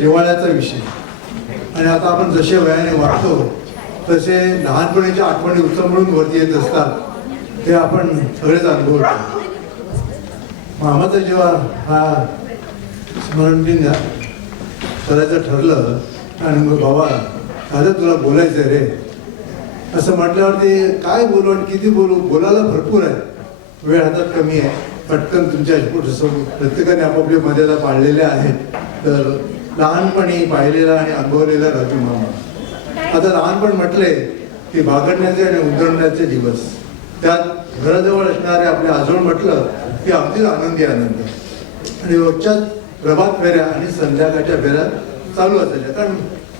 जिव्हाळ्याचा विषय. आणि आता आपण जसे वयाने वाढतो तसे लहानपणीच्या आठवणी उचंबळून वरती येत असतात, ते आपण सगळेच अनुभवतो. मामाचं जेव्हा हा स्मरण दिन करायचं ठरलं आणि मग बाबा दादा तुला बोलायचं रे असं म्हटल्यावरती काय बोलू आणि किती बोलू, बोलायला भरपूर आहे, वेळ हातात कमी आहे. पटकन तुमच्या प्रत्येकाने आपापली मर्यादा पाळलेल्या आहेत. तर लहानपणी पाहिलेला आणि अनुभवलेला राजू मामा. आता लहानपण म्हटले की बागडण्याचे आणि उंदरण्याचे दिवस, त्यात घराजवळ असणारे आपले आजोळ म्हटलं की अगदीच आनंदी आनंद. आणि रोजच्या प्रभात फेऱ्या आणि संध्याकाळच्या फेऱ्या चालू असायच्या. कारण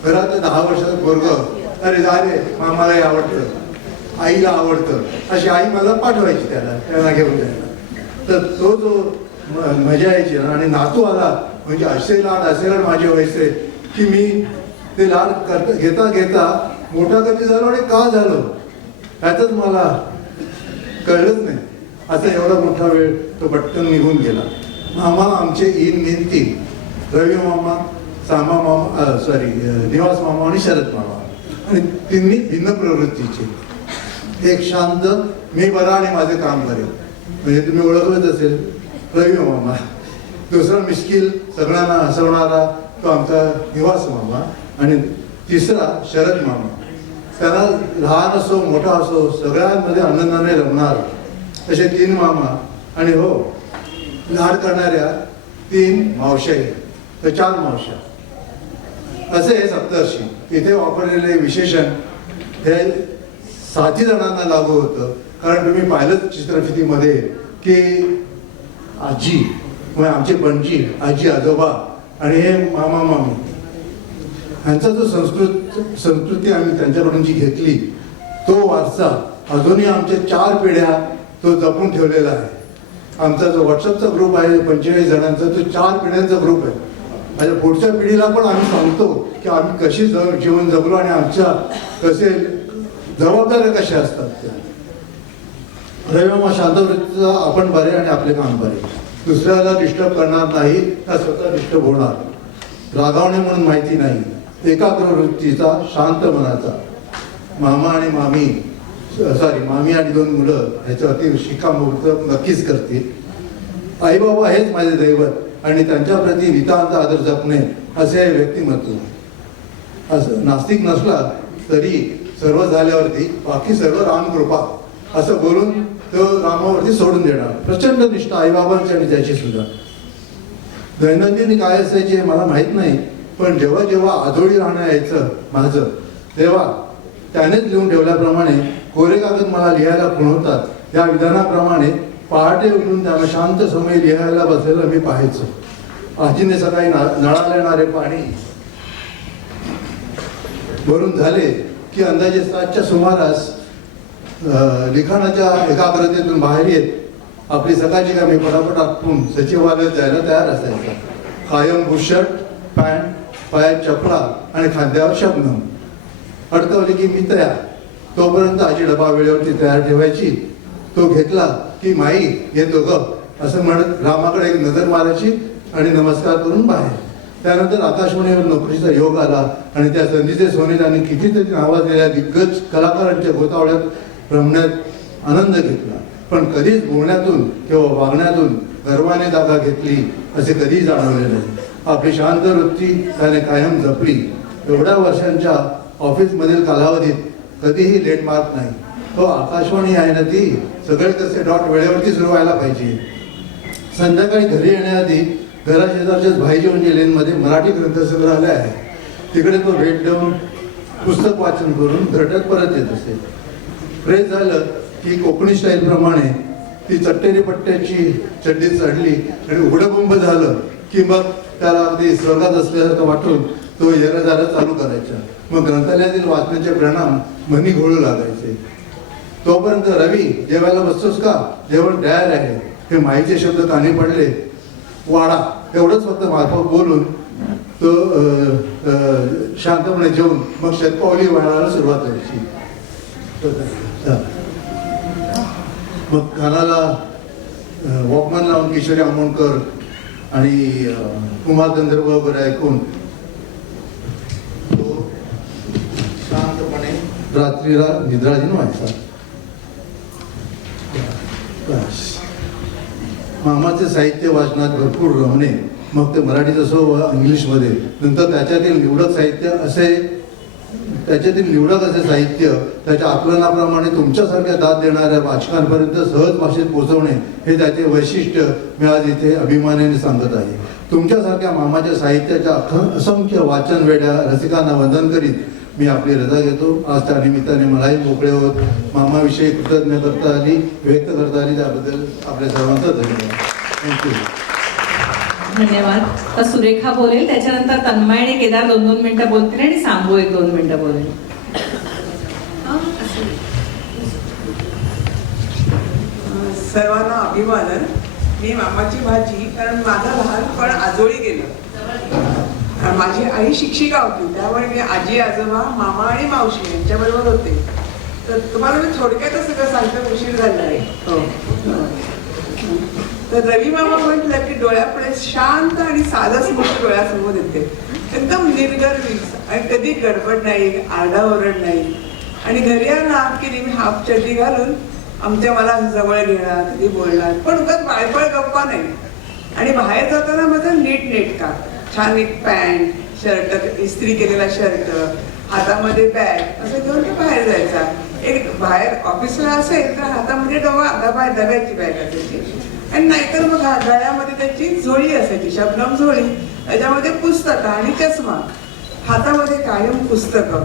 घरात 10 वर्षाचं पोरगं अरे जा रे मामालाही आवडतं, आईला आवडतं, अशी आई मला पाठवायची त्यांना घेऊन जायला. तर तो जो मजा यायची ना, आणि नातू आला म्हणजे असे लाड माझे व्हायचे की मी ते लाड घेता घेता मोठा कधी झालो आणि का झालो ह्यातच मला कळलंच नाही. असा एवढा मोठा वेळ तो पटकन निघून गेला. मामा आमचे इन मेन 3, रवी मामा, सामा मामा, निवास मामा आणि शरद मामा. आणि तिन्ही भिन्न प्रवृत्तीचे. एक शांत मी बरा आणि माझे काम करेल म्हणजे तुम्ही ओळखलंच असेल रवी मामा. दुसरा मिश्किल सगळ्यांना हसवणारा तो आमचा निवास मामा. आणि तिसरा शरद मामा. त्यांना लहान असो मोठा असो सगळ्यांमध्ये आनंदाने रमणार असे 3 मामा. आणि हो लाड करणाऱ्या 3 मावश्या, तर 4 मावश्या. असे हे सप्तर्षी. इथे वापरलेले विशेषण हे 7 जणांना लागू होतं. कारण तुम्ही पाहिलं चित्रफितीमध्ये की आजी म्हणजे आमची पणजी, आजी आजोबा आणि हे मामा मामी ह्यांचा जो संस्कृती आम्ही त्यांच्याकडून जी घेतली तो वारसा अजूनही आमच्या 4 पिढ्या तो जपून ठेवलेला आहे. आमचा जो व्हॉट्सअपचा ग्रुप आहे 45 जणांचा, तो 4 पिढ्यांचा ग्रुप आहे. आणि पुढच्या पिढीला पण आम्ही सांगतो की आम्ही कशी जीवन जगलो आणि आमच्या कसे जबाबदाऱ्या कशा असतात त्या. रविमामा शांतवृत्तीचा आपण बरे आणि आपले काम बरे, दुसऱ्याला डिस्टर्ब करणार नाही, त्या स्वतः डिस्टर्ब होणार, रागावणे म्हणून माहिती नाही, एकाग्र वृत्तीचा, शांत मनाचा. मामा आणि मामी मामी आणि 2 मुलं ह्याच्यावरती शिक्कामोर्तब नक्कीच करतील. आईबाबा हेच माझे दैवत आणि त्यांच्याप्रती नितांत आदर जपणे असे व्यक्तिमत्व. असं नास्तिक नसला तरी सर्व झाल्यावरती बाकी सर्व रामकृपा असं बोलून तो रामावरती सोडून देणार. प्रचंड निष्ठा आईबाबांची आणि त्याची सुद्धा. दैनंदिन काय असायचे मला माहीत नाही, पण जेव्हा जेव्हा आजोळी राहणं यायचं माझं तेव्हा त्यानेच लिहून ठेवल्याप्रमाणे कोरे कागद मला लिहायला खुणवतात. त्या विधानाप्रमाणे पहाटे उठून त्यांना शांत समय लिहायला बसलेलं मी पाहायचो. आजीने सकाळी नळाला येणारे पाणी भरून झाले की अंदाजे 7च्या सुमारास लिखाणाच्या एकाग्रतेतून बाहेर येत आपली सकाळची कामे पटापट आटपून सचिवालयात जायला तयार असायचा. कायम बुशर्ट, पॅन्ट, पायात चपला आणि खांद्यावर शबनम. अडकवली की मी तयार. तोपर्यंत आजी डबा वेळेवरती तयार ठेवायची. तो घेतला की माई येतो ग असं म्हणत रामाकडे एक नजर मारायची आणि नमस्कार करून बाहेर. त्यानंतर आकाशवाणीवर नोकरीचा योग आला आणि त्या संधीचे सोने त्यांनी कितीतरी नावाजलेल्या दिग्गज कलाकारांच्या गोतावळ्यात रमण्यात आनंद घेतला. पण कधीच बोलण्यातून किंवा वागण्यातून गर्वाने जागा घेतली असे कधीही जाणवले नाही. आपली शांत वृत्ती त्याने कायम जपली. एवढ्या वर्षांच्या ऑफिसमधील कालावधीत कधीही लेटमार्क नाही. तो आकाशवाणी आहे ना ती, सगळे कसे डॉट वेळेवरती सुरू व्हायला पाहिजे. संध्याकाळी घरी येण्याआधी घराशेजारच्याच भाईजीवंजी लेनमध्ये मराठी ग्रंथसंग्रहालय आहे. तिकडे तो भेट देऊन पुस्तक वाचन करून घरट्यात परत येत असे. फ्रेश झालं की कोकणी स्टाईलप्रमाणे ती चट्टेरी पट्ट्याची चड्डी चढली आणि उघडं कुंभ झालं की मग त्याला अगदी स्वर्गात असल्यासारखं वाटून तो येरजारा चालू करायचा. मग ग्रंथालयातील वाचनाचे परिणाम मनी घोळू लागायचे. तोपर्यंत रवी जेवायला बसतोस का, जेवण तयार आहे, हे माईचे शब्द कानी पडले. वाडा एवढंच फक्त मार्फत बोलून तो शांतपणे जेवून मग शतपावली वाढायला सुरुवात व्हायची. मग कानाला वॉकमॅन लावून किशोरी आमोणकर आणि कुमार गंधर्व वगैरे ऐकून रात्रीला निद्राधीन व्हायचा. बस. मामाचे साहित्य वाचनात भरपूर रमणे, मग ते मराठीत असो व इंग्लिशमध्ये. नंतर त्याच्यातील निवडक साहित्य असे साहित्य त्याच्या आकलनाप्रमाणे तुमच्यासारख्या दाद देणाऱ्या वाचकांपर्यंत सहज भाषेत पोहोचवणे हे त्याचे वैशिष्ट्य मी आज इथे अभिमानाने सांगत आहे. तुमच्यासारख्या मामाच्या साहित्याच्या असंख्य वाचन वेड्या रसिकांना वंदन करीत मी आपली रजा घेतो. आज त्या निमित्ताने मलाही मोकळे होत मामाविषयी कृतज्ञता व्यक्त करता आली, त्याबद्दल आपल्या सर्वांचं धन्यवाद. थँक्यू. धन्यवाद. तर सुरेखा बोलेल, त्याच्यानंतर तन्मय आणि केदार 2-2 मिनिटं बोलतील आणि सांबू 1-2 मिनिटं बोलेल. सर्वांना अभिवादन. मी मामाची भाची, कारण माझं लहानपण आजोळी गेलं. माझी आई शिक्षिका होती, त्यामुळे मी आजी आजोबा मामा आणि मावशी यांच्याबरोबर होते. तर तुम्हाला मी थोडक्यातच सगळं सांगतो, उशीर झाला आहे. तर रवी मामा म्हटलं की डोळ्यापुढे शांत आणि साधं स्मृती डोळ्यासमोर येते. एकदम निर्गर्विस आणि कधी गडबड नाही, आरडाओरड नाही. आणि घरी आला की नेहमी हाफ चड्डी घालून आमच्या मला जवळ घेणार, कधी बोलणार, पण उगाच बाळपळ गप्पा नाही. आणि बाहेर जाताना माझं नीटनेटका छान एक पॅन्ट शर्ट, इस्त्री केलेला शर्ट, हातामध्ये बॅग असं घेऊन तो बाहेर जायचा. एक बाहेर ऑफिसला असेल तर हातामध्ये डब्याची बॅग असायची, आणि नाहीतर मग गळ्यामध्ये त्याची झोळी असायची, शबनम झोळी, त्याच्यामध्ये पुस्तकं आणि चष्मा. हातामध्ये कायम पुस्तकं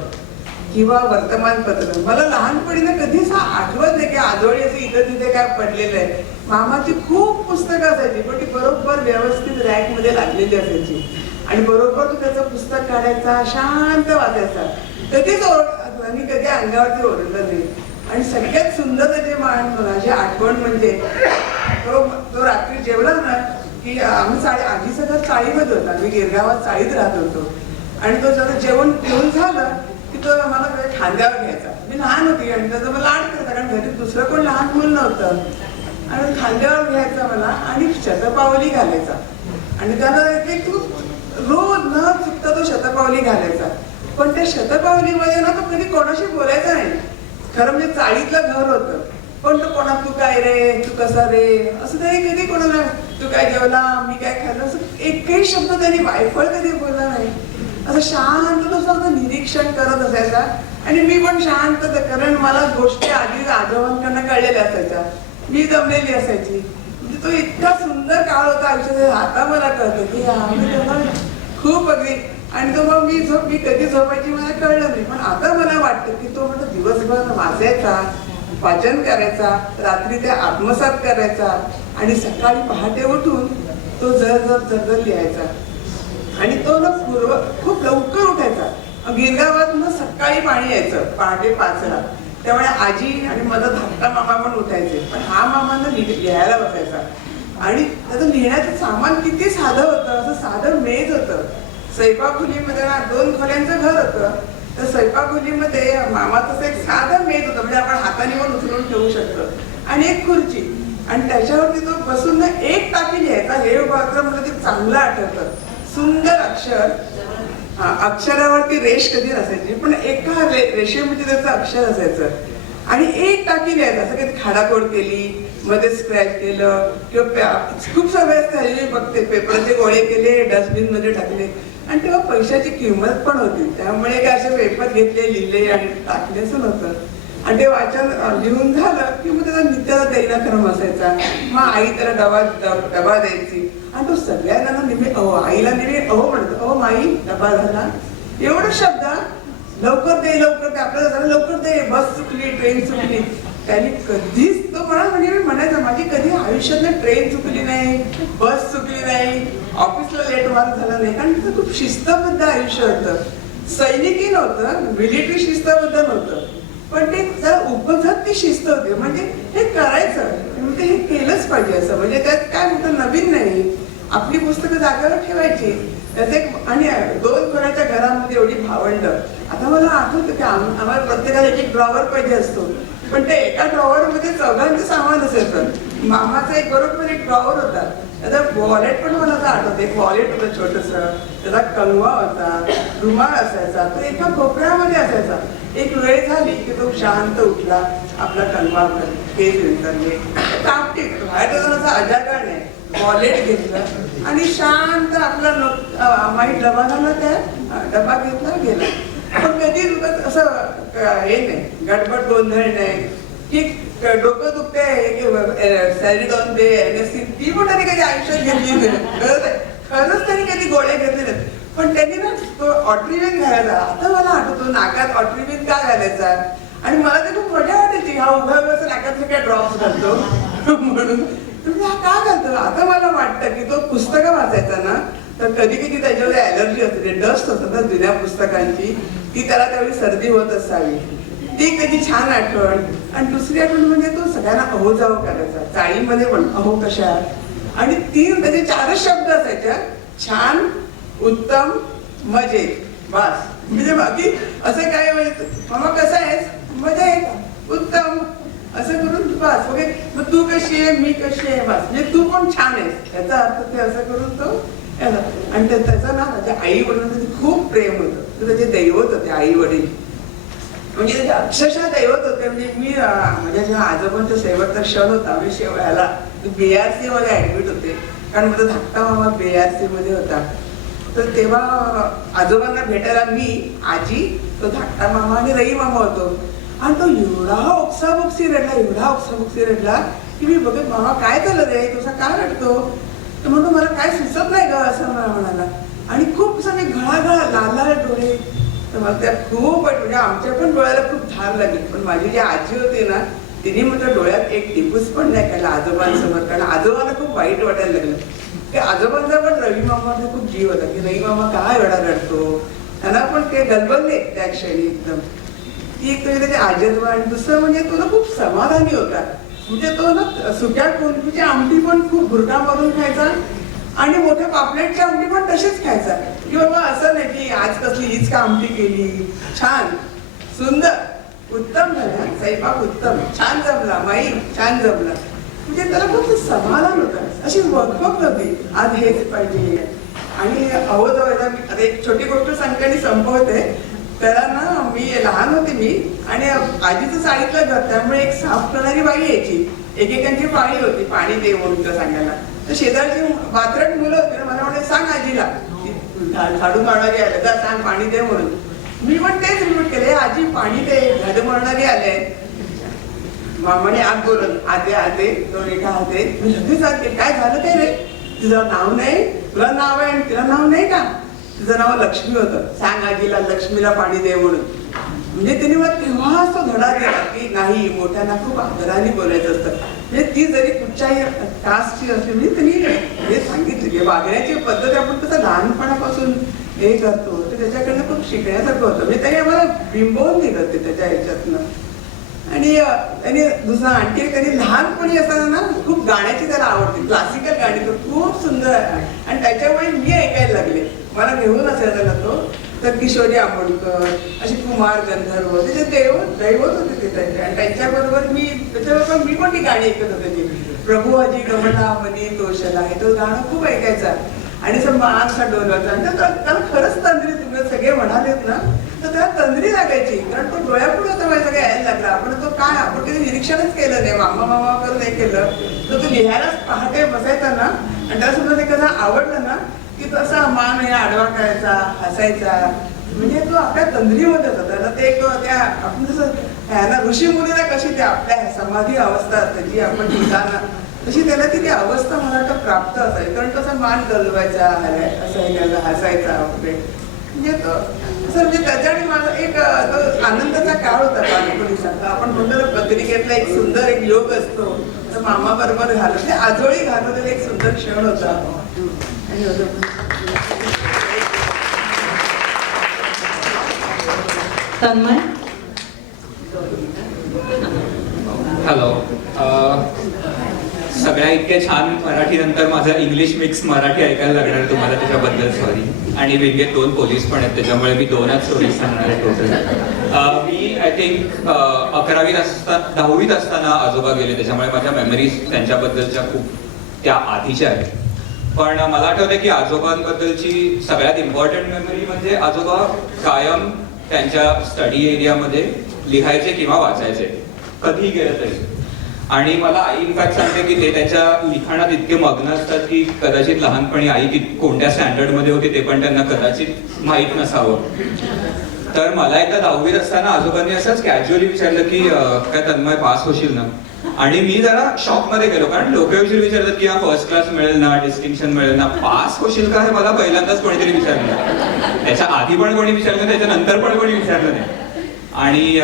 किंवा वर्तमानपत्र. मला लहानपणी ना कधीच आठवत नाही की आजोळी असं इथं तिथे काय पडलेलं आहे. मामाची खूप पुस्तकं असायची, पण ती बरोबर व्यवस्थित रॅक मध्ये लागलेली असायची. आणि बरोबर तो त्याचं पुस्तक काढायचा, शांत वाचायचा, कधीच आणि कधी अंगावरती ओरडलं नाही. आणि सगळ्यात सुंदर त्याचे माझी आठवण म्हणजे तो रात्री जेवला ना की आम्ही आधी सगळं चाळीमध्ये होता, आम्ही गिरगावात चाळीत राहत होतो. आणि तो जरा जेवण घेऊन झालं की तो मला खांद्यावर घ्यायचा. मी लहान होती आणि त्याचा मला लाड करता, कारण घरी दुसरं कोण लहान मुलं नव्हतं. आणि खांद्यावर घ्यायचा मला आणि शतपावली घालायचा. आणि त्याला एक रोज न चुकता तो शतपावली घालायचा. पण त्या शतपावलीमध्ये ना तो कधी कोणाशी बोलायचा नाही. खरं म्हणजे चाळीतलं घर होतं, पण तो कोणा तू काय रे, तू कसा रे, असं तरी कधी कोणाला तू काय जेवला, मी काय खाल्लं, असं एकही शब्द त्यांनी वायफळ कधी बोलला नाही. असं शांत तो सगळं निरीक्षण करत असायचा. आणि मी पण शांत, कारण मला गोष्टी आधी आजोबांकडनं कळलेल्या असायच्या, मी जमलेली असायची. म्हणजे तो इतका सुंदर काळ होता आयुष्यात. आता मला कळतं की तेव्हा खूप अगदी. आणि तो मग मी कधी झोपायची मला कळलं नाही. पण आता मला वाटतं की तो म्हणजे दिवसभर वाचायचा, वाचन करायचा, रात्री ते आत्मसात करायचा, आणि सकाळी पहाटे उठून तो जर लिहायचा. आणि तो ना खूप लवकर उठायचा. गिरगावात ना सकाळी पाणी यायचं पहाटे 5ला, त्यामुळे आजी आणि माझा धाकटा मामा पण उठायचे. पण हा मामा ना लिहायला बसायचा. आणि त्याचं लिहिण्याचं सामान किती साधं होतं. असं साधं मेज होतं. स्वयंपाकखोलीमध्ये ना 2 खोल्यांचं घर होतं. तर स्वयंपाकखोलीमध्ये मामाचं एक साधं मेज होतं, म्हणजे आपण हाताने पण उचलून ठेवू शकतो, आणि एक खुर्ची. आणि त्याच्यावरती तो बसून ना एक टाकी लिहायचा. हे मात्र मला ते चांगलं आठवतं. सुंदर अक्षर, अक्षरावरती रेष कधी नसायची, पण एका रेषेमध्ये त्याचं अक्षर असायचं. आणि एक टाकी लिहायचं. असं कधी खाडाखोड केली, मध्ये स्क्रॅच केलं, किंवा खूप सगळ्यात झालेली बघते, पेपरचे गोळे केले, डस्टबिन मध्ये टाकले. आणि तेव्हा पैशाची किंमत पण होती, त्यामुळे काय असे पेपर घेतले, लिहिले आणि टाकले असं नव्हतं. आणि ते वाचन लिहून झालं की मग त्याचा नित्याचा दैनक्रम असायचा. मग आई त्याला डबा द्यायची. आणि तो सगळ्यांना नेहमी आईला नेहमी म्हणतो, अहो माई डबा झाला, एवढं शब्द, लवकर दे लवकर दे, आपल्याला झालं लवकर दे, बस चुकली, ट्रेन चुकली. त्याने कधीच तो म्हणजे मी म्हणायचं, माझी कधी आयुष्यात ट्रेन चुकली नाही, बस चुकली नाही, ऑफिसला लेट व्हायला झालं नाही. कारण तिथं खूप शिस्तबद्ध आयुष्य होतं. सैनिकी नव्हतं, मिलिटरी शिस्तबद्ध नव्हतं, पण ते जरा उपजत ती शिस्त होती. म्हणजे हे करायचं, म्हणजे हे केलंच पाहिजे असं. म्हणजे त्यात काय मोठं नवीन नाही. आपली पुस्तकं जागेवर ठेवायची. त्याचे आणि 2 खोल्याच्या घरामध्ये एवढी भावंड. आता मला आठवतं की आम्हाला प्रत्येकाला एक ड्रॉवर पाहिजे असतो, पण ते एका ड्रॉवर मध्ये 4घांचं सामान असायचं. मामाचा एक बरोबर एक ड्रॉवर होता, आता वॉलेट पण मला आता आठवतं, एक वॉलेट होतं छोटंसं, त्याचा कंगवा होता, रुमाल असायचा, तो एका कोपऱ्यामध्ये असायचा. एक वेळ झाली की तो शांत उठला, आपला कंगवा केस विंचरले, कापटीक बाहेर त्याचा अजाकार नाही, वॉलेट घेतलं आणि शांत आपला माहीत डबा झाला, त्या डबा घेतला गेला. पण कधी असं हे नाही, गडबड गोंधळ नाही की डोकं दुखते सॅरिडॉन दे NSC, ती पण त्यांनी कधी आयुष्यात घेतली नाही. खरंच त्यांनी कधी गोळ्या घेतले नाहीत. पण त्यांनी ना तो ऑट्रिविन घालायचा. आता मला आठवतो नाकात ऑट्रिविन का घालायचा आणि मला ते खूप मजा वाटायची, हा उभ्या उभ्याच नाकात काय ड्रॉप्स घालतो म्हणून. हा का घालतो. आता मला वाटतं की तो पुस्तकं वाचायचा ना, तर कधी कधी त्याच्यावर ऍलर्जी असते, डस्ट असतात ना जुन्या पुस्तकांची, ती त्याला त्यावेळी सर्दी होत असावी. ती कधी छान आठवण. आणि दुसरी आठवण म्हणजे तो सगळ्यांना अहो जाव करायचा, चाळीमध्ये पण अहो कशा, आणि त्याचे 4च शब्द असायच्या, छान, उत्तम, मजेत, बस. म्हणजे बाकी असं काय म्हणजे मामा कसा आहेस, मजेत, उत्तम, असं करून बस वगैरे. मग तू कशी आहे, मी कशी आहे, बस. म्हणजे तू पण छान आहेस याचा अर्थ ते असं करून तो. आणि त्याचं ना माझ्या आई वडिलांचं खूप प्रेम होतं, त्याचे दैवत होते आई वडील, म्हणजे त्याचे अक्षरशः दैवत होते. म्हणजे मी माझ्या जेव्हा आजोबांचा शेवटचा क्षण होता, मी शेवयाला BRC मध्ये ऍडमिट होते, कारण माझा धाकटा मामा BRC मध्ये होता. तर तेव्हा आजोबांना भेटायला मी, आजी, तो धाकटा मामा आणि रई मामा होतो. आणि तो एवढा ओक्साबोक्सी रडला की मी बघत, मामा काय झालं रे, तुझा का रडतो. तर म्हणतो मला काय सुचत नाही ग, असं मला म्हणाला. आणि खूप सगळे घळाघळा लाल डोळे. तर मला त्यात खूप म्हणजे आमच्या पण डोळ्याला खूप धार लागली. पण माझी जी आजी होती ना, तिने मात्र डोळ्यात एक टिपूस पण नाही काढला आजोबांसमोर, कारण आजोबाला खूप वाईट वाटायला लागलं की आजोबांचा पण रवी मामाचा खूप जीव होता की रवी मामा काय एवढा रडतो. त्यांना पण ते गलबलले त्या क्षणी एकदम. ती एक तरी त्याचे आजोबा. आणि दुसरं म्हणजे तो ना खूप समाधानी होता. म्हणजे तो ना सुक्या कोलपीची आमटी पण खूप भुरटा मारून खायचा आणि मोठ्या पापलेटची आमटी पण तशीच खायचा. की बाबा असं नाही की आज कसली हीच का आमटी केली, छान, सुंदर, उत्तम झाला, स्वयंपाक उत्तम, छान जमला, माई छान जमला. म्हणजे त्याला खूप समाधान होतं, अशी वकवक होती, आज हेच पाहिजे. आणि अहो जायला आता एक छोटी गोष्ट सांगते आणि संपवते. त्याला ना मी लहान होते मी, आणि आजीचं चाळीतलं घर, त्यामुळे एक साफ करणारी बाई यायची. एकेकांची पाळी होती पाणी दे म्हणून सांगायला. तर शेजारची वात्रट मुलं होती ना, मला म्हणाले सांग आजीला झाडू मारणारी आले, जा सांग पाणी दे म्हणून. मी पण तेच रिपीट केले, आजी पाणी दे, झाडू मारणारी आले. मामाने आत बोलत, आते तो रेखा आते. मी लगेच आत गेले, काय झालं काय रे, तुझं नाव नाही, तुला नाव आहे आणि तिला नाव नाही का. तिचं नाव लक्ष्मी होतं, सांग आजीला लक्ष्मीला पाणी दे म्हणून. म्हणजे तिने मला तेव्हाच तो धडा दिला की नाही, मोठ्यांना खूप आदराने बोलायचं असतं. म्हणजे ती जरी कुठच्याही कास्टची असली, म्हणजे तिने हे सांगितलं की वागण्याची पद्धत आपण कसं लहानपणापासून हे करतो, तर त्याच्याकडनं खूप शिकण्यासारखं होतं. म्हणजे त्याने आम्हाला बिंबवून दिलं ते त्याच्या ह्याच्यातनं. आणि दुसरा आणखी त्यांनी लहानपणी असताना ना खूप गाण्याची त्याला आवडते, क्लासिकल गाणी तर खूप सुंदर आहे. आणि त्याच्यामुळे मी ऐकायला लागले, मला घेऊन असायचा तो. तर किशोरी आंबोडकर, अशी कुमार गंधर्व, त्याचे दैवत होते ते त्यांचे. आणि त्याच्याबरोबर मी पण ती गाणी ऐकत होते. ती प्रभू अजी गमला मनी तोषला, हे तो गाणं खूप ऐकायचा. आणि असा डोलवायचा. आणि त्याला खरंच तंद्री, तुम्ही सगळे म्हणालेत ना, तर त्याला तंद्री लागायची, कारण तो डोळ्यापुढे होता माझ्या सगळं यायला लागला. आपण तो काय, आपण कधी निरीक्षणच केलं नाही, मामा करून नाही केलं. तर तो लिहायलाच पहाटे बसायचा ना, आणि त्याला सुद्धा ते कधी आवडलं ना की तसा मान हे आडवा करायचा, हसायचा. म्हणजे तो आपल्या तंद्रीमध्ये होता. त्याला ते त्या आपण जसं ह्याला ऋषी मुलीला कशी ते आपल्या समाधी अवस्था असते जी आपण लिहिताना, तशी त्याला ती अवस्था मला वाटतं प्राप्त असायची. कारण तसा मान गलवायचा, असं हसायचा वगैरे. म्हणजे तो असं, म्हणजे त्याच्याने माझा एक तो आनंदाचा काळ होता बालपणीचा. आपण म्हणतो ना पत्रिकेतला एक सुंदर एक योग असतो, तर मामा बरोबर घालवले, आजोळी घालवलेला एक सुंदर क्षण होता. तन्मय. हॅलो. सगळ्या इतक्या छान मराठी नंतर माझं इंग्लिश मिक्स मराठी ऐकायला लागणार तुम्हाला, त्याच्याबद्दल सॉरी. आणि विंगेत 2 पोलीस पण आहेत, त्याच्यामुळे मी 2च स्टोरीज सांगणार आहे टोटल. मी आय थिंक 11वीत असताना 10वीत असताना आजोबा गेले, त्याच्यामुळे माझ्या मेमरीज त्यांच्याबद्दलच्या खूप त्या आधीच्या आहेत. पण मला आठवतं की आजोबांबद्दलची सगळ्यात इम्पॉर्टंट मेमरी म्हणजे आजोबा कायम त्यांच्या स्टडी एरियामध्ये लिहायचे किंवा वाचायचे, कधीही गेलं तरी. आणि मला आई इनफॅक्ट सांगते की ते त्याच्या लिखाणात इतके मग्न असतात की कदाचित लहानपणी आई कोणत्या स्टँडर्डमध्ये होती ते पण त्यांना कदाचित माहीत नसावं. तर मला एकदा 10वीत असताना आजोबांनी असंच कॅज्युअली विचारलं की काय तन्मय पास होशील ना? आणि मी जरा शॉक मध्ये गेलो, कारण लोक विषयी विचारतात की फर्स्ट क्लास मिळेल ना, डिस्टिंक्शन मिळेल ना, पास होशील का हे मला पहिल्यांदाच कोणीतरी विचारलं. त्याच्या आधी पण कोणी विचारलं, त्याच्यानंतर पण कोणी विचारलं नाही. आणि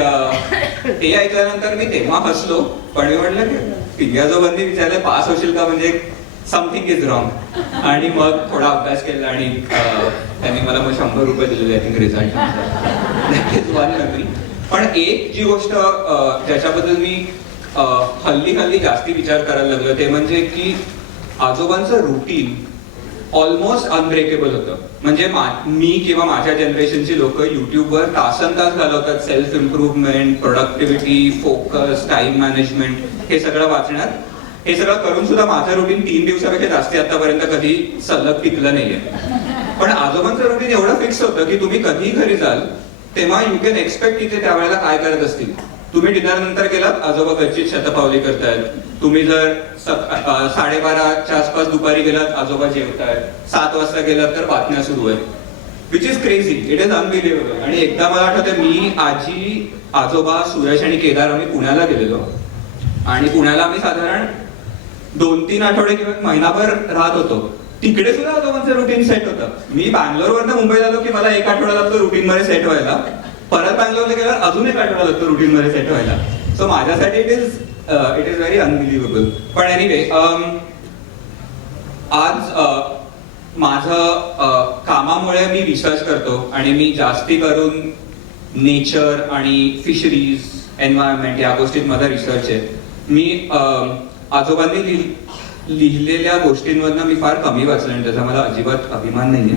ते ऐकल्यानंतर मी तेव्हा हसलो, पण मी म्हटलं की पिंग्याजोबांनी विचारलं पास होशील का म्हणजे समथिंग इज रॉंग. आणि मग थोडा अभ्यास केला आणि त्यांनी मला मग 100 रुपये दिलेले I think result. That is one memory. पण एक जी गोष्ट ज्याच्याबद्दल मी हल्ली जास्ती विचार करायला लागलो ते म्हणजे की आजोबांचं रुटीन ऑलमोस्ट अनब्रेकेबल होतं. म्हणजे मी किंवा माझ्या जनरेशनची लोक युट्यूबवर तासनतास घालवतात self improvement, productivity, focus, time management हे सगळं वाचण्यात. हे सगळं करून सुद्धा माझं रुटीन 3 दिवसापेक्षा जास्ती आतापर्यंत कधी सलग टिकलं नाहीये. पण आजोबांचं रुटीन एवढं फिक्स होतं की तुम्ही कधीही घरी जाल तेव्हा यू कॅन एक्सपेक्ट की ते त्यावेळेला काय करत असतील. तुम्ही डिनर नंतर गेलात, आजोबा गच्चीत शतपावली करतायत. तुम्ही जर 12:30च्या आसपास दुपारी गेलात, आजोबा जेवतायत. 7 वाजता गेलात तर बातम्या सुरू आहेत. Which is crazy, it is unbelievable. आणि एकदा मला आठवतं मी, आजी, आजोबा, सुरेश आणि केदार आम्ही पुण्याला गेलेलो. आणि पुण्याला आम्ही साधारण 2-3 आठवडे किंवा महिनाभर राहत होतो. तिकडे सुद्धा आजोबांचं रुटीन सेट होतं. मी बँगलोरवरनं मुंबईला आलो की मला 1 आठवडा लागतो रुटीन मध्ये सेट व्हायला. परत बँगलोरला गेल्यावर अजून 1 आठवडा लागतो रुटीन मध्ये सेट व्हायला. सो माझ्यासाठी इट इज व्हेरी अनबिलिव्हेबल. पण एनिवे, आज माझं कामामुळे मी रिसर्च करतो आणि मी जास्ती करून नेचर आणि फिशरीज, एन्व्हायरमेंट या गोष्टीत माझा रिसर्च आहे. मी आजोबांनी लिहिलेल्या गोष्टींवरनं मी फार कमी वाचलं आणि त्याचा मला अजिबात अभिमान नाहीये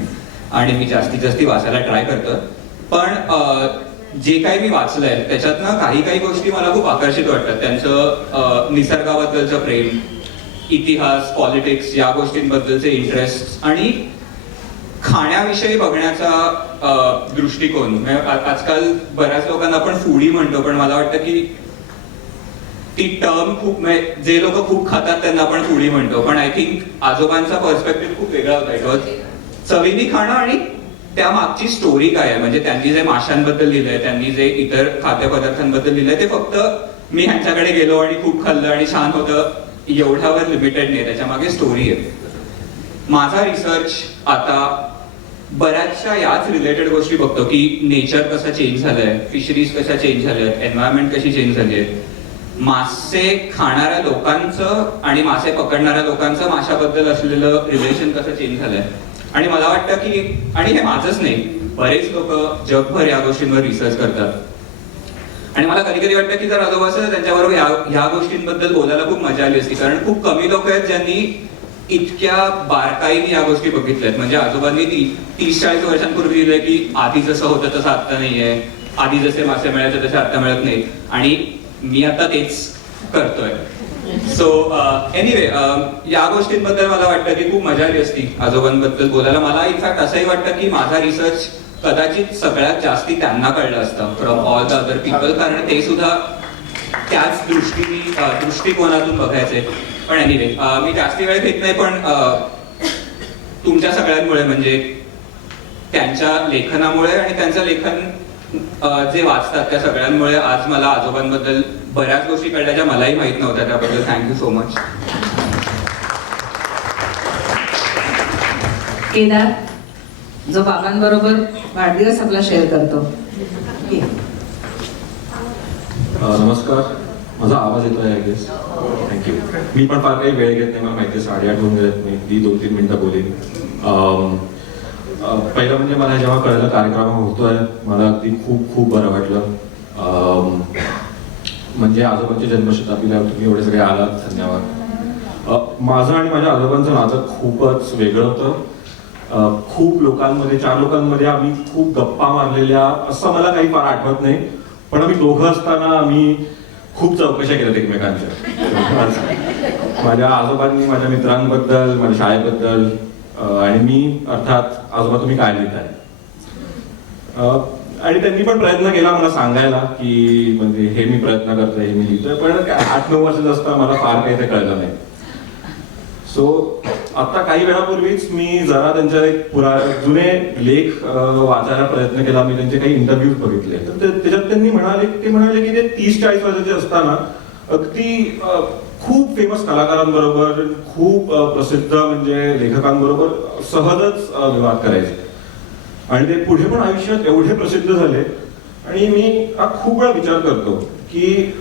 आणि मी जास्तीत जास्ती वाचायला ट्राय करतो. पण जे काही मी वाचलंय त्याच्यातनं काही गोष्टी मला खूप आकर्षित वाटतात. त्यांचं निसर्गाबद्दलचं प्रेम, इतिहास, पॉलिटिक्स या गोष्टींबद्दलचे इंटरेस्ट आणि खाण्याविषयी बघण्याचा दृष्टिकोन. आजकाल बऱ्याच लोकांना आपण फूडी म्हणतो, पण मला वाटतं की ती टर्म खूप, जे लोक खूप खातात त्यांना आपण फूडी म्हणतो, पण आय थिंक आजोबांचा पर्स्पेक्टिव्ह खूप वेगळा होता. चवीने खाणं आणि त्या मागची स्टोरी काय आहे. म्हणजे त्यांनी जे माशांबद्दल लिहिलंय, त्यांनी जे इतर खाद्यपदार्थांबद्दल लिहिलंय ते फक्त मी ह्यांच्याकडे गेलो आणि खूप खाल्लं आणि छान होतं एवढ्यावर लिमिटेड नाही, त्याच्या मागे स्टोरी आहे. माझा रिसर्च आता बऱ्याचशा याच रिलेटेड गोष्टी बघतो की नेचर कसं चेंज झालंय, फिशरीज कशा चेंज झाल्यात, एन्व्हायरमेंट कशी चेंज झाली आहे, मासे खाणाऱ्या लोकांचं आणि मासे पकडणाऱ्या लोकांचं माशाबद्दल असलेलं रिलेशन कसं चेंज झालंय. आणि मला वाटतं की, आणि हे माझंच नाही, बरेच लोक जगभर या गोष्टींवर रिसर्च करतात. आणि मला कधी वाटतं की जर आजोबा असं त्यांच्याबरोबर ह्या गोष्टींबद्दल बोलायला खूप मजा आली असती, कारण खूप कमी लोक आहेत ज्यांनी इतक्या बारकाईने या गोष्टी बघितल्यात. म्हणजे आजोबांनी 30-40 वर्षांपूर्वी लिहिलंय की आधी जसं होतं तसं आता नाहीये, आधी जसे मासे मिळायचे तसे आता मिळत नाहीत, आणि मी आता तेच करतोय. सो एनिवे, या गोष्टींबद्दल मला वाटतं की खूप मजा आली असती आजोबांबद्दल बोलायला. मला इनफॅक्ट असंही वाटतं की माझा रिसर्च कदाचित सगळ्यात जास्ती त्यांना कळलं असतं from all the other people, कारण ते सुद्धा त्याच दृष्टिकोनातून बघायचे. पण एनिवे, मी जास्ती वेळ घेत नाही, पण तुमच्या सगळ्यांमुळे, म्हणजे त्यांच्या लेखनामुळे आणि त्यांचं लेखन जे वाचतात त्या सगळ्यांमुळे आज मला आजोबांबद्दल बऱ्याच गोष्टी कळल्या ज्या मलाही माहित नव्हत्या. त्याबद्दल थँक्यू सो मच. केदार, जो बाबांबरोबर वाढदिवस आपला शेअर करतो. नमस्कार, माझा आवाज येतोय आय गेस. थँक्यू. मी पण फार काही वेळ घेत नाही, मला माहिती आहे 8:30 होऊन गेलेत. मी ती 2-3 मिनिटं बोलेन. पहिलं म्हणजे मला जेव्हा कळलं कार्यक्रम होतोय, मला अगदी खूप बरं वाटलं. म्हणजे आजोबांच्या जन्मशताब्दीला तुम्ही एवढे सगळे आलात, धन्यवाद. माझं आणि माझ्या आजोबांचं नातं खूपच वेगळं होतं. खूप लोकांमध्ये, 4 लोकांमध्ये आम्ही खूप गप्पा मारलेल्या असं मला काही फार आठवत नाही, पण आम्ही दोघं असताना आम्ही खूप चौकशा केल्यात एकमेकांच्या. माझ्या आजोबांनी माझ्या मित्रांबद्दल, माझ्या शाळेबद्दल, आणि मी अर्थात आजोबा तुम्ही काय लिहिताय. आणि त्यांनी पण प्रयत्न केला मला सांगायला की म्हणजे हे मी प्रयत्न करतोय, हे मी लिहितोय, पण 8-9 वर्षाचं असताना मला फार काही ते कळलं नाही. सो आता काही वेळापूर्वीच मी जरा त्यांच्या एक जुने लेख वाचायला प्रयत्न केला. मी त्यांचे काही इंटरव्ह्यूज बघितले, तर त्याच्यात त्यांनी म्हणाले की ते 30-40 वर्षाचे असताना अगदी खूप फेमस कलाकारांबरोबर, खूप प्रसिद्ध म्हणजे लेखकांबरोबर सहजच विवाद करायचे आणि ते पुढे पण आयुष्यात एवढे प्रसिद्ध झाले. आणि मी खूप वेळा विचार करतो की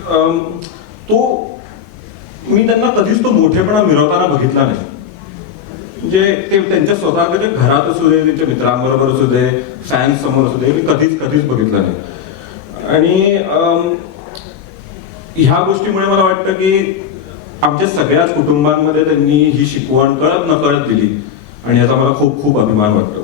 मी त्यांना कधीच तो मोठेपणा मिरवताना बघितला नाही. म्हणजे ते त्यांच्या स्वतःच्या घरात असू दे, त्यांच्या मित्रांबरोबर असू दे, फॅन्स समोर असू दे, मी कधीच बघितलं नाही. आणि ह्या गोष्टीमुळे मला वाटतं की आमच्या सगळ्याच कुटुंबांमध्ये त्यांनी ही शिकवण कळत नकळत दिली आणि याचा मला खूप खूप अभिमान वाटतो.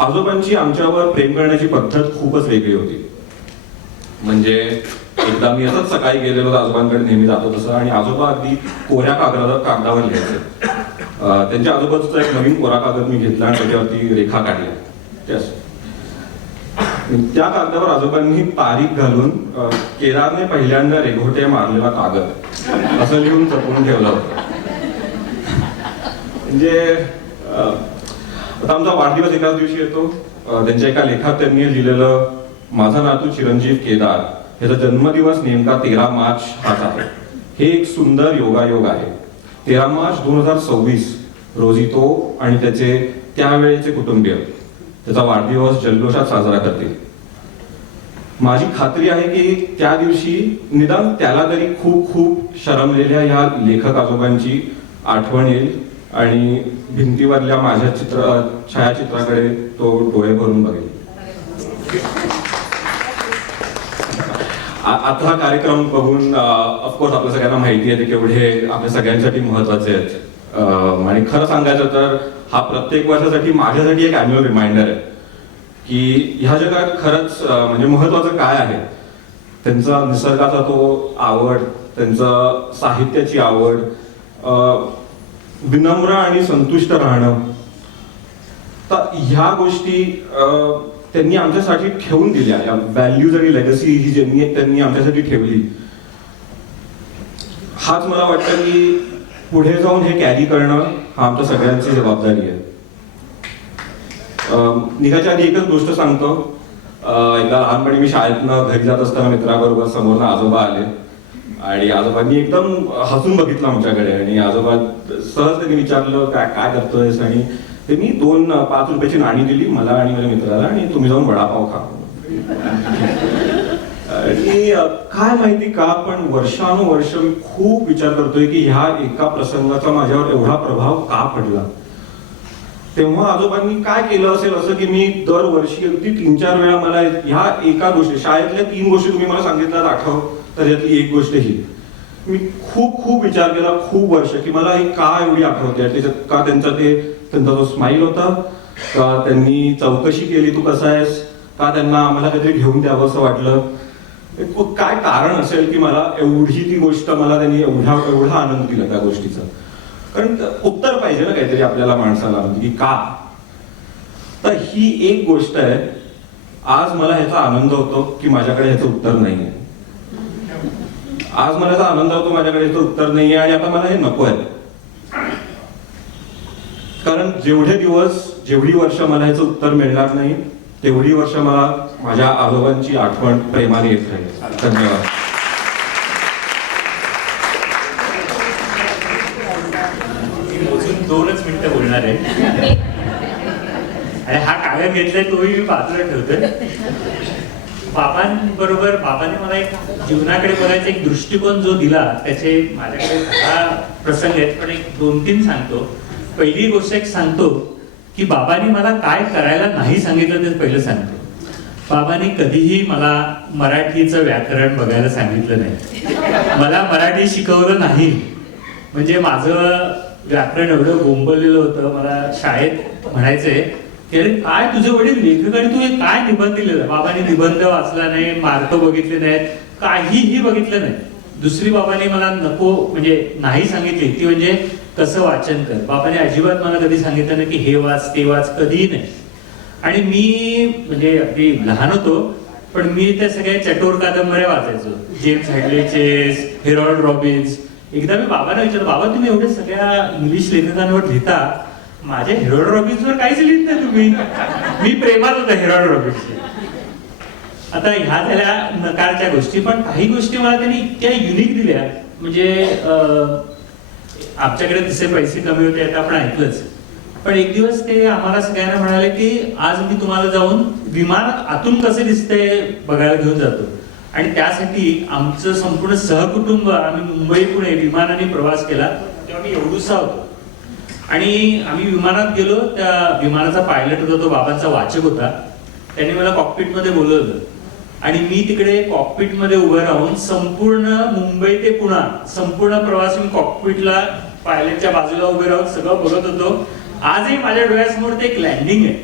आजोबांची आमच्यावर प्रेम करण्याची पद्धत खूपच वेगळी होती. म्हणजे एकदा मी असंच सकाळी गेलेलो आजोबांकडे नेहमी जातो तसं, आणि आजोबा अगदी कोऱ्या कागदावर लिहायचे. त्यांच्या आजोबाचा एक नवीन कोरा कागद मी घेतला आणि त्याच्यावरती रेखा काढल्या. त्या कागदावर आजोबांनी तारीख घालून केदारने पहिल्यांदा रेघोटे मारलेला कागद असं लिहून जपून ठेवलं होतं. म्हणजे आता आमचा वाढदिवस एकाच दिवशी येतो. त्यांच्या एका लेखात त्यांनी लिहिलेलं, माझा नातू चिरंजीव केदार याचा जन्मदिवस नेमका 13 मार्च हाच आहे. हे एक सुंदर योगायोग आहे. 13 मार्च 2026 रोजी तो आणि त्याचे त्यावेळेचे कुटुंबीय त्याचा वाढदिवस जल्लोषात साजरा करतील. माझी खात्री आहे की त्या दिवशी निदान त्याला तरी खूप खूप शरमलेल्या या लेखक आजोबांची आठवण येईल आणि भिंतीवरल्या माझ्या छायाचित्राकडे तो डोळे भरून बघेल. आता हा कार्यक्रम बघून ऑफकोर्स आपल्या सगळ्यांना माहिती आहे ते केवढे आपल्या सगळ्यांसाठी महत्वाचे आहेत. आणि खरं सांगायचं तर हा प्रत्येक वर्षासाठी माझ्यासाठी एक अॅन्युअल रिमाइंडर आहे की ह्या जगात खरंच म्हणजे महत्वाचं काय आहे. त्यांचा निसर्गाचा तो आवड, त्यांचं साहित्याची आवड, विनम्र आणि संतुष्ट राहणं, तर ह्या गोष्टी त्यांनी आमच्यासाठी ठेवून दिल्या. या व्हॅल्यूज आणि लेगसी ही त्यांनी आमच्यासाठी ठेवली. हाच मला वाटतं की पुढे जाऊन हे कॅरी करणं हा आमच्या सगळ्यांची जबाबदारी आहे. निघायच्या आधी एकच गोष्ट सांगतो. एकदा लहानपणी मी शाळेतनं घरी जात असताना मित्राबरोबर समोरनं आजोबा आले आणि आजोबांनी एकदम हसून बघितलं आमच्याकडे आणि आजोबा सहज त्यांनी विचारलं काय करतोयस, आणि ते मी 2 5 रुपयाची नाणी दिली मला आणि माझ्या मित्राला, आणि तुम्ही जाऊन वडापाव खा. आणि काय माहिती का, पण वर्षानुवर्ष मी खूप विचार करतोय की ह्या एका प्रसंगाचा माझ्यावर एवढा प्रभाव का पडला. तेव्हा आजोबांनी काय केलं असेल असं की मी दरवर्षी अगदी 3-4 वेळा मला ह्या एका गोष्टी, शाळेतल्या 3 गोष्टी तुम्ही मला सांगितल्यात आठव, तर यातली एक गोष्ट ही मी खूप विचार केला खूप वर्ष की मला ही का एवढी आठवते. त्याच्यात का त्यांचा जो स्माईल होता, का त्यांनी चौकशी केली तू कसा आहेस, का त्यांना आम्हाला काहीतरी घेऊन द्यावं असं वाटलं, काय कारण असेल की मला एवढी ती गोष्ट, मला त्यांनी एवढा आनंद दिला त्या गोष्टीचा. कारण उत्तर पाहिजे ना काहीतरी आपल्याला माणसाला की का. तर ही एक गोष्ट आहे. आज मला ह्याचा आनंद होतो की माझ्याकडे ह्याचं उत्तर नाहीये. आज मला याचा आनंद होतो माझ्याकडे ह्याचं उत्तर नाहीये आणि आता मला हे नको आहे. कारण जेवढी वर्ष मला ह्याचं उत्तर मिळणार नाही तेवढी वर्ष मला माझ्या आजोबांची आठवण प्रेमाने येत राहील. धन्यवाद. अजून 2च मिनिटं बोलणार आहे आणि हा कागद घेतलाय तोही मी बाजूला ठेवतोय. बाबांनी मला एक जीवनाकडे बघायचा एक दृष्टिकोन जो दिला, त्याचे माझ्याकडे 10 प्रसंग आहेत, पण एक 2-3 सांगतो. पहिली गोष्ट एक सांगतो की बाबांनी मला काय करायला नाही सांगितलं ते पहिलं सांगतो. बाबांनी कधीही मला मराठीचं व्याकरण बघायला सांगितलं नाही, मला मराठी शिकवलं नाही. म्हणजे माझं व्याकरण एवढं गोंबलेलं होतं. मला शाळेत म्हणायचंय की अरे काय तुझे वडील लेखक आणि तू हे काय निबंध लिहिलेलं. बाबांनी निबंध वाचला नाही, मार्क बघितले नाहीत, काहीही बघितलं नाही. दुसरी बाबांनी मला नको म्हणजे नाही सांगितली ती म्हणजे कसं वाचन कर. बाबांनी अजिबात मला कधी सांगितलं नाही की हे वाच ते वाच, कधीही नाही. आणि मी म्हणजे अगदी लहान होतो पण मी त्या सगळ्या चटोर कादंबऱ्या वाचायचो, जेम्स हॅडलीचेस, हेरॉल्ड रॉबिन्स. एकदा मी बाबांना विचारलं, बाबा तुम्ही एवढ्या सगळ्या इंग्लिश लेखकांवर लिहिता, माझ्या हेरॉल्ड रॉबिन्सवर काहीच लिहित नाही तुम्ही. मी प्रेमात होता हेरॉल्ड रॉबिन्सशी. आता ह्या झाल्या नकारच्या गोष्टी, पण काही गोष्टी मला त्यांनी इतक्या युनिक दिल्या. म्हणजे आमच्याकडे तसे पैसे कमी होते आता आपण ऐकलंच, पण एक दिवस ते आम्हाला सगळ्यांना म्हणाले की आज मी तुम्हाला जाऊन विमान आतून कसे दिसते बघायला घेऊन जातो. आणि त्यासाठी आमचं संपूर्ण सहकुटुंब आम्ही मुंबई पुणे विमानाने प्रवास केला. तेव्हा मी एवढूसा होतो आणि आम्ही विमानात गेलो. त्या विमानाचा पायलट होता, तो बाबांचा वाचक होता. त्याने मला कॉकपिट मध्ये बोलवलं आणि मी तिकडे कॉकपिट मध्ये उभं राहून संपूर्ण मुंबई ते पुणा संपूर्ण प्रवास मी कॉकपिटला पायलटच्या बाजूला उभे राहून सगळं बघत होतो. आजही माझ्या डोळ्यासमोर ते एक लँडिंग आहे,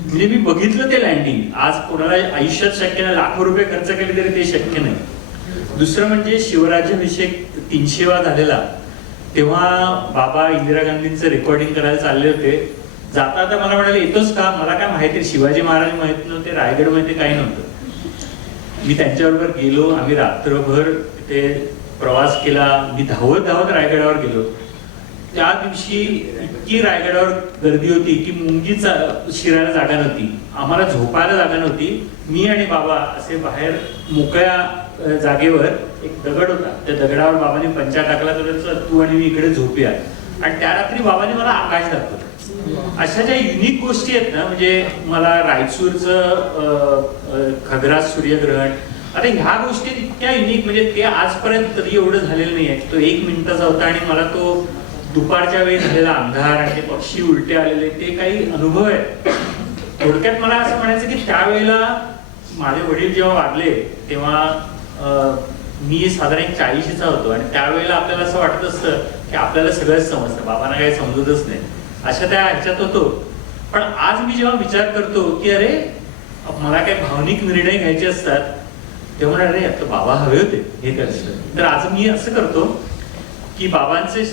म्हणजे मी बघितलं ते लँडिंग. आज कोणाला आयुष्यात शक्य नाही, लाखो रुपये खर्च केले तरी ते शक्य नाही. दुसरं म्हणजे शिवराज्याभिषेक 300वा झालेला, तेव्हा बाबा इंदिरा गांधींचं रेकॉर्डिंग करायला चालले होते. जाता आता मला म्हणाले येतोस का, मला काय माहिती शिवाजी महाराज माहित नव्हते, रायगड माहिती काही नव्हतं. मी त्यांच्याबरोबर गेलो, आम्ही रात्रभर तिथे प्रवास केला. मी धावत धावत रायगडावर गेलो. त्या दिवशी इतकी रायगडावर गर्दी होती की मुंगी शिरायला जागा नव्हती, आम्हाला झोपायला जागा नव्हती. मी आणि बाबा असे बाहेर मोकळ्या जागेवर एक दगड होता, त्या दगडावर बाबांनी पंचा टाकला, तर तू आणि मी इकडे झोपूया. आणि त्या रात्री बाबांनी मला आकाश दाखवलं. अशा ज्या युनिक गोष्टी आहेत ना, म्हणजे मला रायचूरचं खग्रास सूर्यग्रहण, आता ह्या गोष्टी इतक्या युनिक, म्हणजे ते आजपर्यंत कधी एवढं झालेलं नाही आहे. तो 1 मिनिटाचा होता आणि मला तो दुपारच्या वेळी झालेला अंधार आणि ते पक्षी उलटे आलेले, ते काही अनुभव आहेत. थोडक्यात मला असं म्हणायचं की त्यावेळेला माझे वडील जेव्हा वारले तेव्हा मी साधारण 40चा होतो आणि त्यावेळेला आपल्याला असं वाटत असतं की आपल्याला सगळंच समजतं, बाबांना काही समजतच नाही, अशा त्या ह्याच्यात होतो. पण आज मी जेव्हा विचार करतो की अरे मला काही भावनिक निर्णय घ्यायचे असतात तेव्हा अरे आता बाबा हवे होते हे करायचं. तर आज मी असं करतो की बाबांचे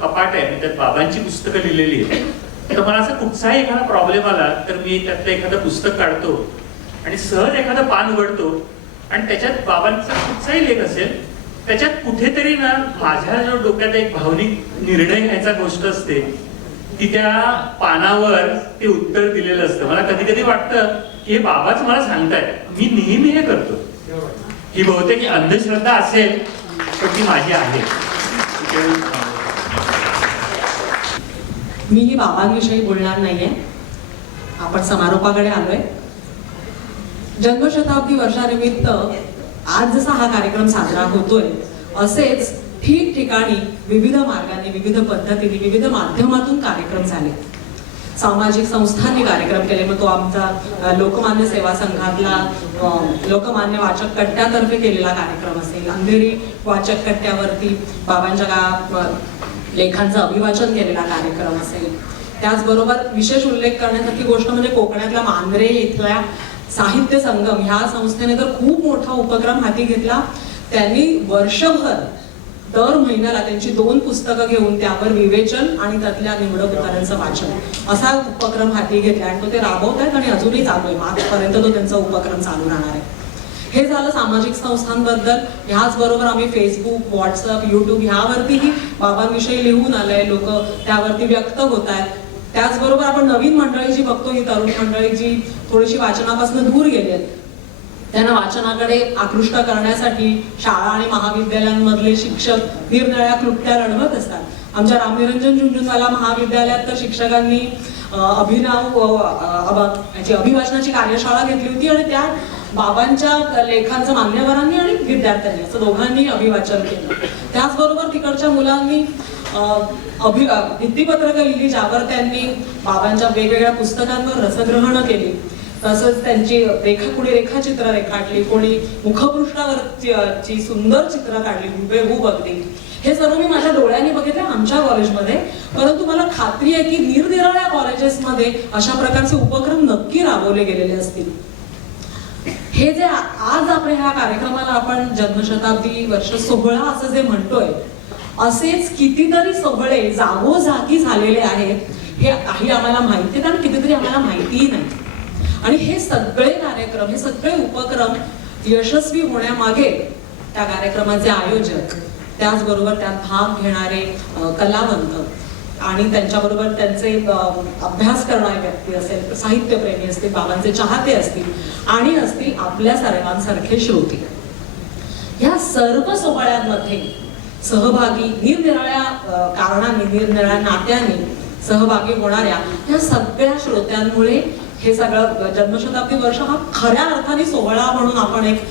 कपाट आहे, त्यात बाबांची पुस्तकं लिहिलेली आहेत. तर मला असं कुठचाही एखादा प्रॉब्लेम आला तर मी त्यातलं एखादं पुस्तक काढतो आणि सहज एखादं पान उघडतो आणि त्याच्यात बाबांचा कुठचाही लेख असेल, त्याच्यात कुठेतरी ना माझ्या जो डोक्यात एक भावनिक निर्णय घ्यायचा गोष्ट असते ती त्या पानावर ते उत्तर दिलेलं असतं. मला कधी कधी वाटतं की हे बाबाच मला सांगतायत, मी नेहमी हे करतो. ही बहुतेक अंधश्रद्धा असेल पण ती माझी आहे. मीही बाबांविषयी बोलणार नाहीये, आपण समारोपाकडे आलोय. जन्मशताब्दी वर्षानिमित्त आज जसा हा कार्यक्रम साजरा होतोय असेच ठिकठिकाणी विविध मार्गाने, विविध पद्धतीने, विविध माध्यमातून कार्यक्रम झाले. सामाजिक संस्थांनी कार्यक्रम केले. मग तो आमचा लोकमान्य सेवा संघातला लोकमान्य वाचक कट्ट्यातर्फे केलेला कार्यक्रम असेल, अंधेरी वाचक कट्ट्यावरती बाबांच्या लेखांचं अभिवाचन केलेला कार्यक्रम असेल. त्याचबरोबर विशेष उल्लेख करण्यासारखी गोष्ट म्हणजे कोकणातल्या मांद्रे इथल्या साहित्य संगम ह्या संस्थेने तर खूप मोठा उपक्रम हाती घेतला. त्यांनी वर्षभर दर महिन्याला त्यांची 2 पुस्तकं घेऊन त्यावर विवेचन आणि त्यातल्या निवडक उतारांचं वाचन असा उपक्रम हाती घेतला आणि तो ते राबवत आहेत आणि अजूनही चालू आहे. मार्चपर्यंत तो त्यांचा उपक्रम चालू राहणार आहे. हे झालं सामाजिक संस्थांबद्दल. ह्याच बरोबर आम्ही फेसबुक, व्हॉट्सअप, युट्यूब ह्यावरतीही बाबांविषयी लिहून आलंय, लोक त्यावरती व्यक्त होत आहेत. त्याचबरोबर आपण नवीन मंडळी जी बघतो, ही तरुण मंडळी जी थोडीशी वाचनापासून दूर गेली आहेत, त्यांना वाचनाकडे आकृष्ट करण्यासाठी शाळा आणि महाविद्यालयांमधले शिक्षक निरनिराळ्या क्लुप्त्या लढवत असतात. आमच्या रामनिरंजन झुंझुनवाला महाविद्यालयात तर शिक्षकांनी अभिवाचनाची कार्यशाळा घेतली होती आणि त्या बाबांच्या लेखांचं मान्यवरांनी आणि विद्यार्थ्यांनी असं दोघांनी अभिवाचन केलं. त्याचबरोबर तिकडच्या मुलांनी भित्तीपत्रकं लिहिली ज्यावर त्यांनी बाबांच्या वेगवेगळ्या पुस्तकांवर रसग्रहणं केली. तसंच त्यांची कोणी रेखाचित्र रेखाटली, कोणी मुखपृष्ठावरची सुंदर चित्र काढली हुबेहूब अगदी. हे सर्व मी माझ्या डोळ्यांनी बघितलं आमच्या कॉलेजमध्ये. परंतु मला खात्री आहे की निरनिराळ्या कॉलेजेसमध्ये अशा प्रकारचे उपक्रम नक्की राबवले गेलेले असतील. हे जे आज आपण ह्या कार्यक्रमाला आपण जन्मशताब्दी वर्ष सोहळा असं जे म्हणतोय, असेच कितीतरी सोहळे जागोजागी झालेले आहेत. हे काही आम्हाला माहिती आहे आणि कितीतरी आम्हाला माहितीही नाही. आणि हे सगळे कार्यक्रम, हे सगळे उपक्रम यशस्वी होण्यामागे त्या कार्यक्रमाचे आयोजक, त्याचबरोबर त्यात भाग घेणारे कलावंत आणि त्यांच्याबरोबर त्यांचे अभ्यास करणारे व्यक्ती असेल, साहित्यप्रेमी असतील, बाबांचे चाहते असतील आणि असतील आपल्या सर्वांसारखे श्रोते. या सर्व सोहळ्यांमध्ये सहभागी निरनिराळ्या कारणांनी, निरनिराळ्या नात्यांनी सहभागी होणाऱ्या या सगळ्या श्रोत्यांमुळे हे सगळं जन्मशताब्दी वर्ष हा खऱ्या अर्थाने सोहळा म्हणून आपण एक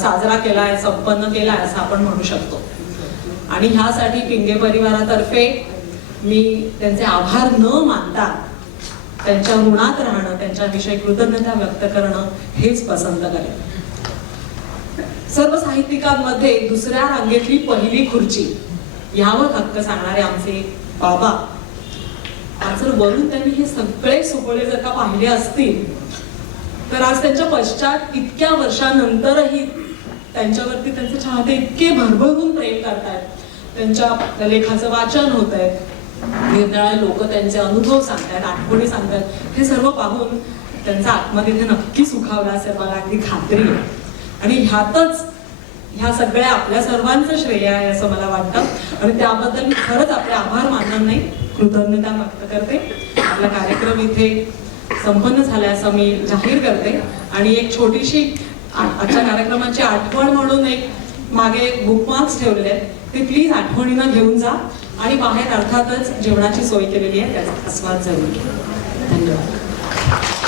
साजरा केलाय, संपन्न केलाय असं आपण म्हणू शकतो. आणि ह्यासाठी पिंगे परिवारातर्फे मी त्यांचे आभार न मानता त्यांच्या ऋणात राहणं, त्यांच्याविषयी कृतज्ञता व्यक्त करणं हेच पसंत करेन. सर्व साहित्यिकांमध्ये दुसऱ्या रांगेतली पहिली खुर्ची यावर हक्क सांगणारे आमचे बाबा, आज जर वरून त्यांनी हे सगळे सोहळे जर का पाहिले असतील तर आज त्यांच्या पश्चात इतक्या वर्षानंतरही त्यांच्यावरती त्यांचे चाहते इतके भरभरून प्रेम करतायत, त्यांच्या लेखाचं वाचन होत आहे, निरनिराळे लोक त्यांचे अनुभव सांगतायत, आठवणी सांगतायत. हे सर्व पाहून त्यांचा आत्मा तिथे नक्की सुखावला असेल मला अगदी खात्री आहे. आणि ह्यातच ह्या सगळ्या आपल्या सर्वांचं श्रेय आहे असं मला वाटतं. आणि त्याबद्दल मी खरंच आपले आभार मानणार नाही, कृतज्ञता व्यक्त करते. आपला कार्यक्रम इथे संपन्न झालाय असं मी जाहीर करते. आणि एक छोटीशी आजच्या कार्यक्रमाची आठवण म्हणून एक मागे बुकमार्क्स ठेवलेले आहेत, ते प्लीज आठवणीनं घेऊन जा. आणि बाहेर अर्थातच जेवणाची सोय केलेली आहे, त्याचा आस्वाद जरूर घ्या. धन्यवाद.